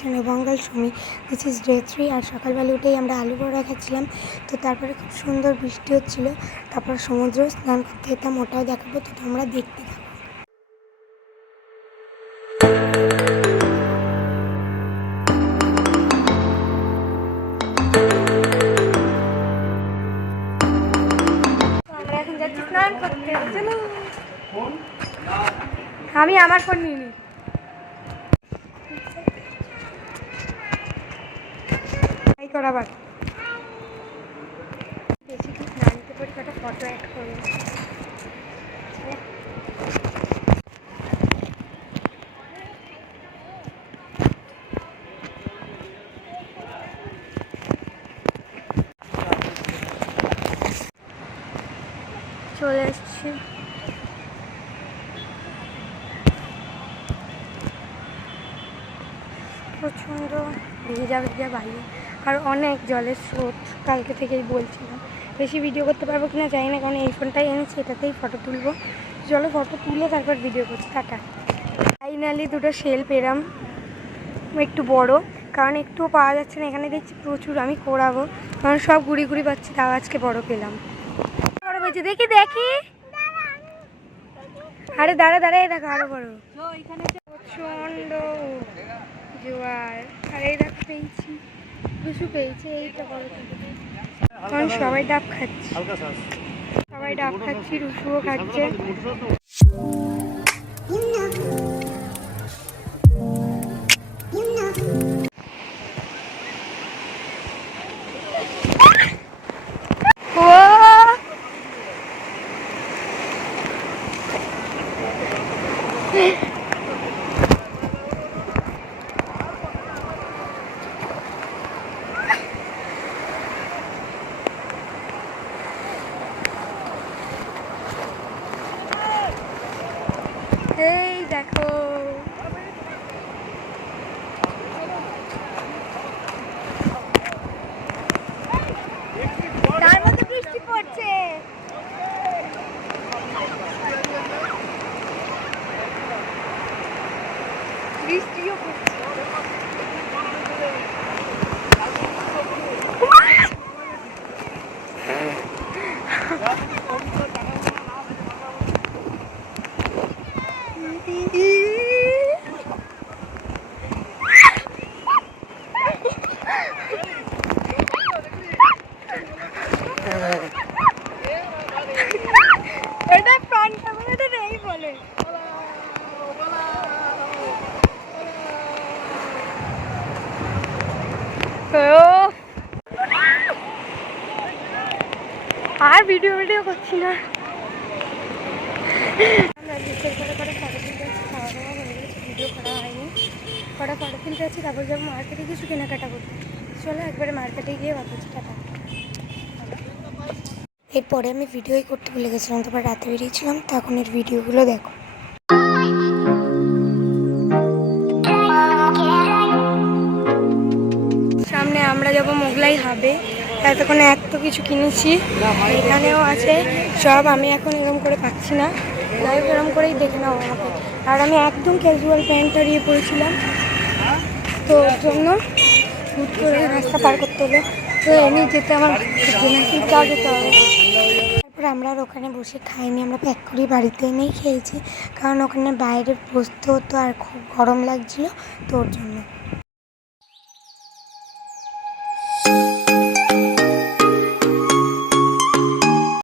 Channel বঙ্গাল Sumi. This is day 3। আর সকালবেলা উঠেই আমরা আলু বড়া খাচ্ছিলাম। তো তারপরে খুব সুন্দর বৃষ্টি হচ্ছিল। তারপর সমুদ্র স্নান করতে যেতাম, ওটাও দেখাবো, তো তোমরা দেখতে থাকো। আমরা এখন যাচ্ছি স্নান করতে। চলো, আমি আমার ফোন নিয়ে নিই। করাবার বেশি কি স্নানতে করে একটা ফটো অ্যাড করবো। চলে এসছি। প্রচণ্ড ভিজা ভিজা বালি আর অনেক জলের স্রোত। কালকে থেকেই বলছিলাম বেশি ভিডিও করতে পারবো কিনা জানি না, কারণ এই ফোনটাই এনেছি, এটাতেই ফটো তুলবো। চলো ফটো তুলে তারপর ভিডিও করছি। টাটা। ফাইনালি দুটো শেল পেলাম, একটু বড়, কারণ একটুও পাওয়া যাচ্ছে না এখানে। দেখছি প্রচুর, আমি কোরাবো, কারণ সব ঘুরি ঘুরি পাচ্ছি, তাও আজকে বড় পেলাম। বড় বলছি, দেখি দেখি। আরে দাঁড়া দাঁড়াই দেখো, আরো বড়। প্রচন্ড জোয়ার। আর এই ডাব পেয়েছি, দুশো পেয়েছি, এইটা বড় থেকে। কারণ সবাই ডাব খাচ্ছে, সবাই ডাব খাচ্ছি, রুসুও খাচ্ছে। এই দেখো, তার মধ্যে বৃষ্টি পড়ছে। বৃষ্টিও পড়ছে। এটা প্রাণটা বলে তো নেই বলে। আর ভিডিও করছি না। আমরা বিকেল করে ফটো তুলতে যাচ্ছি, খাওয়া দাওয়া হয়ে গেছে, ভিডিও করা হয়নি। ফটো তুলতে যাচ্ছি, তারপর যাবো মার্কেটে কিছু কেনাকাটা করতে। চলো একবারে মার্কেটে গিয়ে কথা হচ্ছে। টাটা। এরপরে আমি ভিডিওই করতে ভুলে গেছিলাম, তারপর রাতে বেরিয়েছিলাম, তখন এর ভিডিওগুলো দেখো। সামনে আমরা যাবো মোগলাই হাবে। এতক্ষণে এত কিছু কিনেছি, এখানেও আছে সব। আমি এখন এরকম করে পাচ্ছি না, লাইভ এরকম করেই দেখে নাও আমাকে। আর আমি একদম ক্যাজুয়াল প্যান্ট হারিয়ে পড়েছিলাম, তো ওর জন্য হুট করে রাস্তা পার করতে হলো। তো এমনি যেতে আমার চা যেতে হবে। তারপর আমরা আর ওখানে বসে খাইনি, আমরা প্যাক করি বাড়িতে এনেই খেয়েছি, কারণ ওখানে বাইরে বসতে হতো আর খুব গরম লাগছিল, তো ওর জন্য।